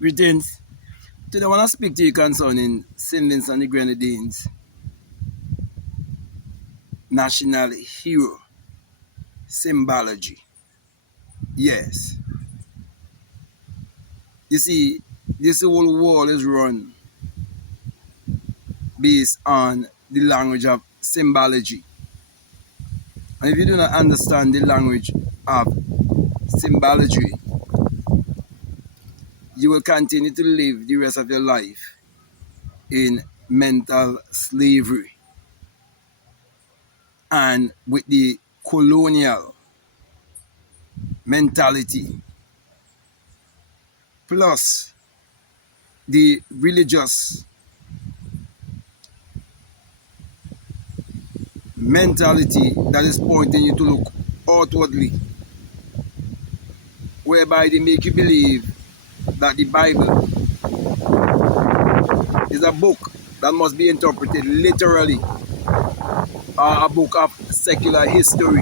Greetings. Today I want to speak to you concerning St.Vincent the Grenadines, national hero, Symbology. Yes. You see, this whole world is run based on the language of symbology. And if you do not understand the language of symbology, you will continue to live the rest of your life in mental slavery and with the colonial mentality plus the religious mentality that is pointing you to look outwardly, whereby they make you believe that the Bible is a book that must be interpreted literally, or a book of secular history.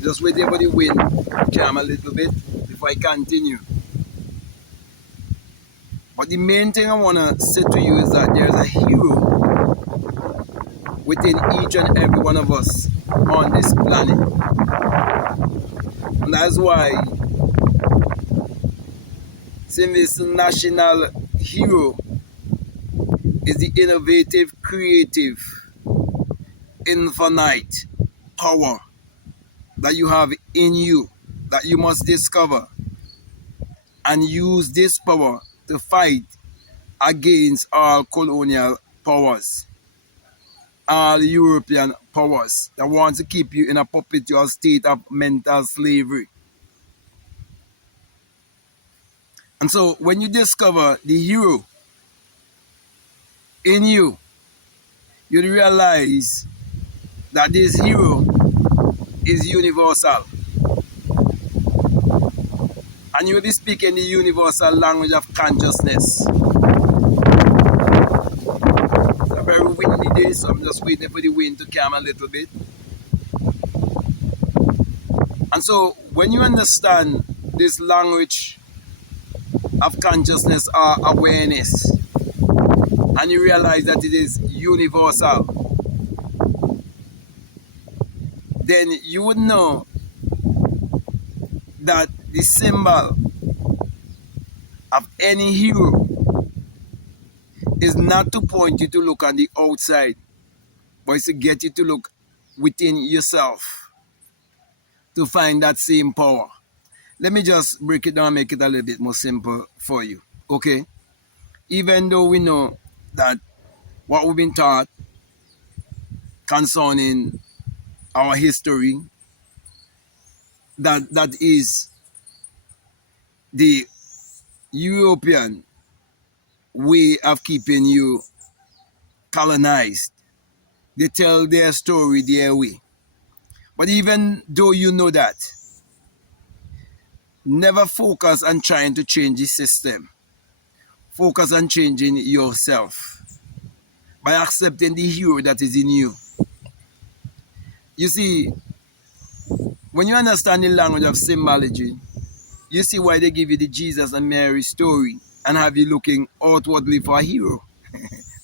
Just waiting for the wind to calm a little bit before I continue. But the main thing I want to say to you is that there's a hero within each and every one of us on this planet. And that's why St.Vincent national hero is the innovative, creative, infinite power that you have in you, that you must discover and use this power to fight against all colonial powers, all European powers that want to keep you in a perpetual state of mental slavery. And so when you discover the hero in you, you'll realize that this hero is universal. And you will be speaking the universal language of consciousness. It's a very windy day, so I'm just waiting for the wind to calm a little bit. And so when you understand this language of consciousness or awareness, and you realize that it is universal, then you would know that the symbol of any hero is not to point you to look on the outside, but it's to get you to look within yourself to find that same power. Let me just break it down and make it a little bit more simple for you, okay? Even though we know that what we've been taught concerning our history, that is the European way of keeping you colonized. They tell their story their way. But even though you know that, never focus on trying to change the system. Focus on changing yourself by accepting the hero that is in you. You see, when you understand the language of symbology, you see why they give you the Jesus and Mary story and have you looking outwardly for a hero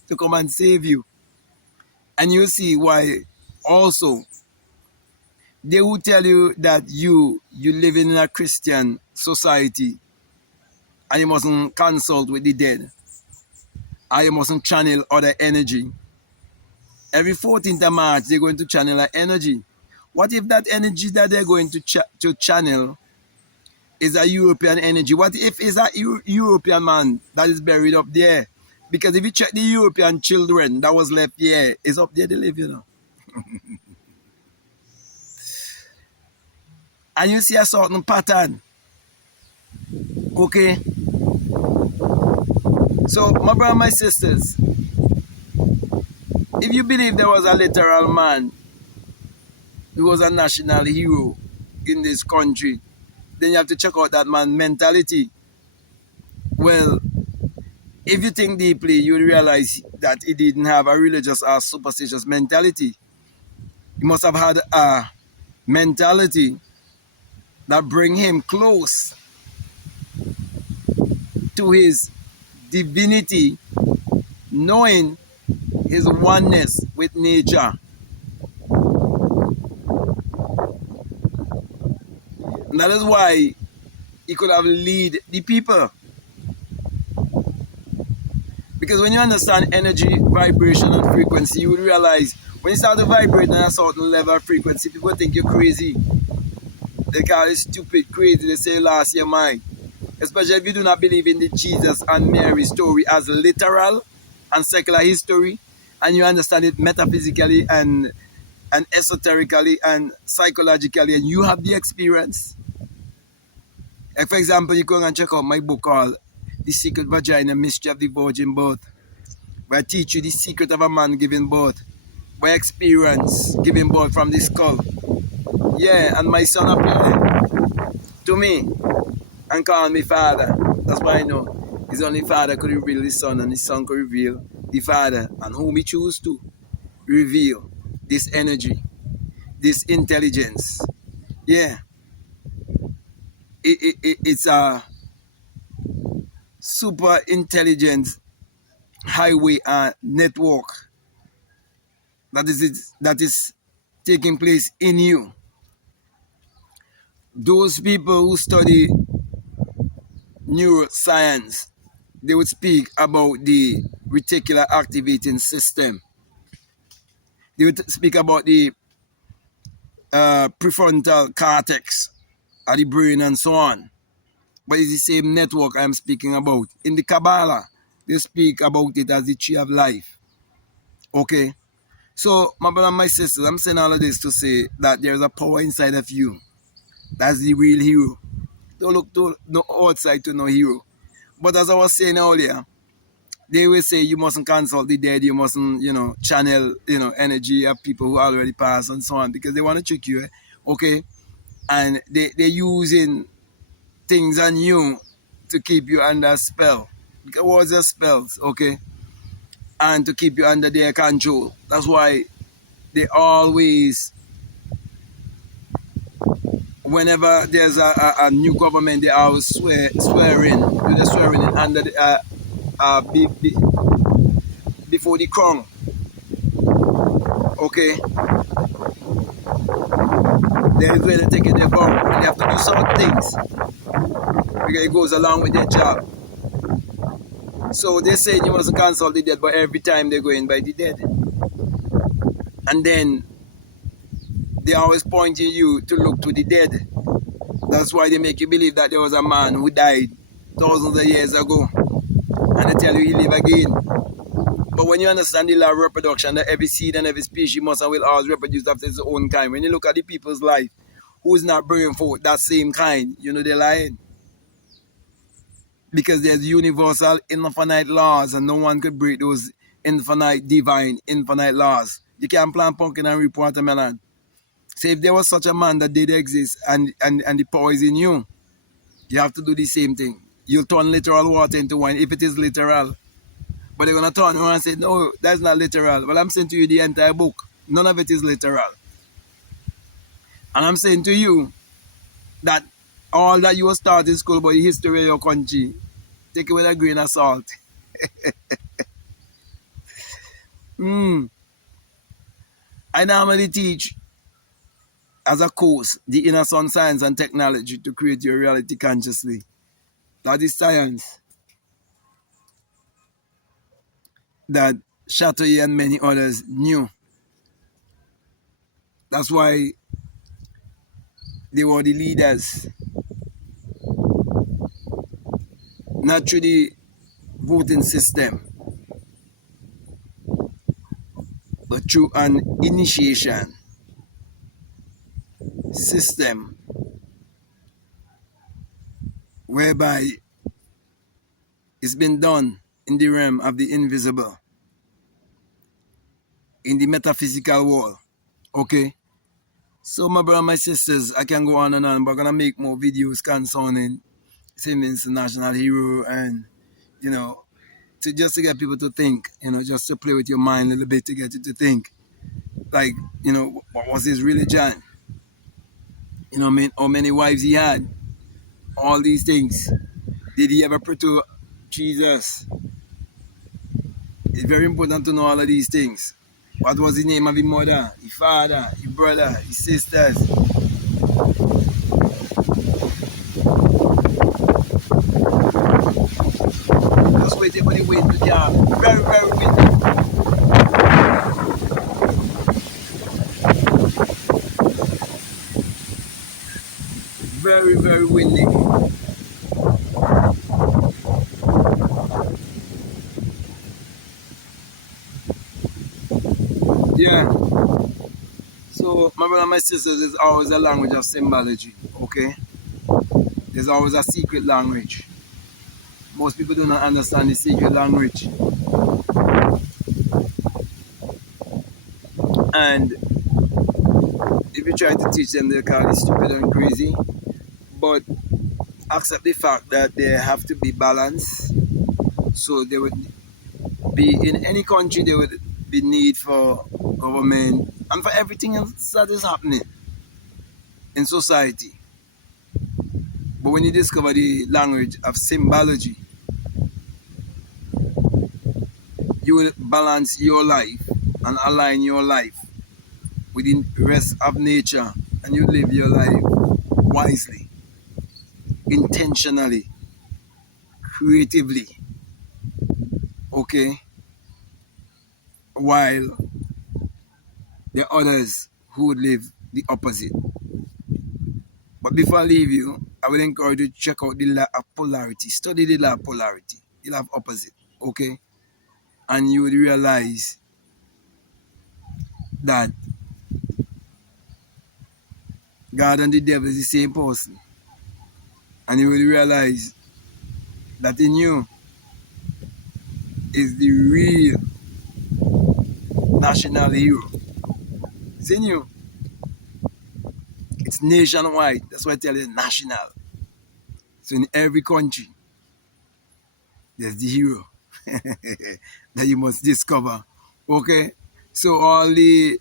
to come and save you. And you see why also they will tell you that you live in a Christian society and you mustn't consult with the dead, or you mustn't channel other energy. Every 14th of March, they're going to channel an energy. What if that energy that they're going to channel is a European energy? What if it's a European man that is buried up there? Because if you check the European children that was left here, it's up there they live, you know. And you see a certain pattern. Okay? So, my brother and my sisters, if you believe there was a literal man who was a national hero in this country, then you have to check out that man's mentality. Well, if you think deeply, you'll realize that he didn't have a religious or superstitious mentality. He must have had a mentality that bring him close to his divinity, knowing his oneness with nature. And that is why he could have lead the people. Because when you understand energy, vibration, and frequency, you will realize when you start to vibrate on a certain level of frequency, people think you're crazy. They call it stupid, crazy. They say you lost your mind. Especially if you do not believe in the Jesus and Mary story as literal and secular history, and you understand it metaphysically and esoterically and psychologically, and you have the experience. Like for example, you go and check out my book called The Secret Vagina, Mystery of the Virgin Birth, where I teach you the secret of a man giving birth, by experience giving birth from the skull. Yeah, and my son appeared to me and called me father. That's why I know his only father could reveal his son, and his son could reveal the father, and whom he choose to reveal this energy, this intelligence. Yeah, it's a super intelligent highway network that is taking place in you. Those people who study neuroscience, they would speak about the reticular activating system. They would speak about the prefrontal cortex of the brain and so on. But it's the same network I'm speaking about. In the Kabbalah, they speak about it as the tree of life. Okay? So, my brother and my sisters, I'm saying all of this to say that there's a power inside of you. That's the real hero. Don't look to no outside to no hero. But as I was saying earlier, they will say you mustn't consult the dead, you mustn't, channel, energy of people who already passed and so on, because they want to trick you, okay? And they're using things on you to keep you under spell. Because words are spells, okay? And to keep you under their control. That's why they always, whenever there's a new government, they always swear in, do the swearing in under the, before the crown. Okay? They're going to take it their vow, and they have to do certain things because it goes along with their job. So they say you must consult the dead, but every time they go in by the dead. And then they always pointing you to look to the dead. That's why they make you believe that there was a man who died thousands of years ago. And they tell you he live again. But when you understand the law of reproduction, that every seed and every species must and will always reproduce after its own kind. When you look at the people's life, who's not bringing forth that same kind, they're lying. Because there's universal infinite laws, and no one could break those infinite, divine, infinite laws. You can't plant pumpkin and reap watermelon. So if there was such a man that did exist and the power is in you, you have to do the same thing. You'll turn literal water into wine if it is literal. But they're going to turn around and say, no, that's not literal. Well, I'm saying to you the entire book. None of it is literal. And I'm saying to you that all that you were taught in school about the history of your country, take it with a grain of salt. I normally teach as a course the inner sun science and technology to create your reality consciously. That is science that Chateaubriand and many others knew. That's why they were the leaders. Not through the voting system, but through an initiation system whereby it's been done in the realm of the invisible, in the metaphysical world. Okay? So my brother and my sisters, I can go on and on, but I'm going to make more videos concerning ST.Vincent National Hero, and, to get people to think, just to play with your mind a little bit to get you to think. Like, what was his religion? You know, how many wives he had, all these things. Did he ever pray to Jesus? It's very important to know all of these things. What was the name of his mother, his father, his brother, his sisters? Just waiting for the wind to jam. Very, very windy. Very, very windy. Yeah. So, my brother and my sisters, there's always a language of symbology, okay? There's always a secret language. Most people do not understand the secret language. And if you try to teach them, they'll call it stupid and crazy. But accept the fact that there have to be balance. So there would be, in any country, there would be need for government and for everything else that is happening in society. But when you discover the language of symbology, you will balance your life and align your life within the rest of nature, and you live your life wisely, intentionally, creatively, okay? While there are others who would live the opposite. But before I leave you, I will encourage you to check out the law of polarity. Study the law of polarity, the law of opposite, okay? And you would realize that God and the devil is the same person. And you will realize that in you is the real national hero. It's in you. It's nationwide. That's why I tell you national. So in every country, there's the hero that you must discover. Okay? So all the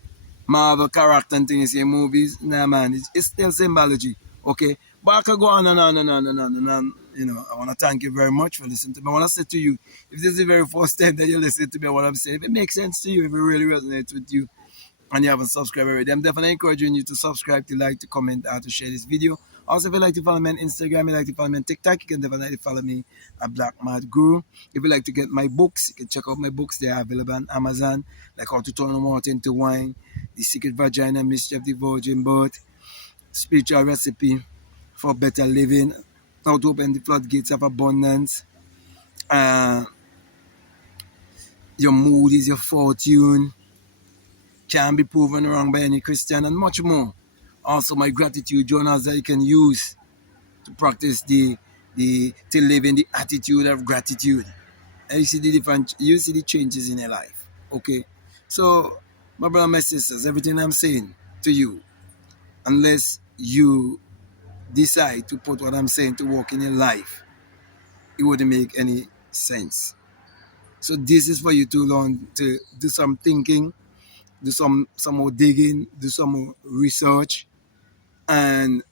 Marvel character and things in movies, nah man, it's still symbology. Okay? But I could go on and on and on and on and on. You know, I want to thank you very much for listening to me. I want to say to you, if this is the very first time that you listen to me, what I'm saying, if it makes sense to you, if it really resonates with you, and you haven't subscribed already, I'm definitely encouraging you to subscribe, to like, to comment, or to share this video. Also, if you like to follow me on Instagram, you like to follow me on TikTok, you can definitely follow me at Black Mad Guru. If you like to get my books, you can check out my books. They are available on Amazon, like How to Turn Water into Wine, The Secret Vagina, Mystery of the Virgin Birth, Spiritual Recipe for Better Living, How to Open the Floodgates of Abundance, uh, Your Mood is Your Fortune, Can Be Proven Wrong by Any Christian, and much more. Also, my gratitude journals that you can use to practice to live in the attitude of gratitude. And you see the changes in your life. Okay? So, my brother and my sisters, everything I'm saying to you, unless you decide to put what I'm saying to work in your life, it wouldn't make any sense. So this is for you to learn to do some thinking, do some more digging, do some more research, and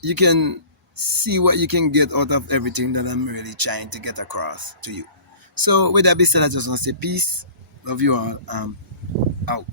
you can see what you can get out of everything that I'm really trying to get across to you. So with that being said, I just want to say peace, love you all, out.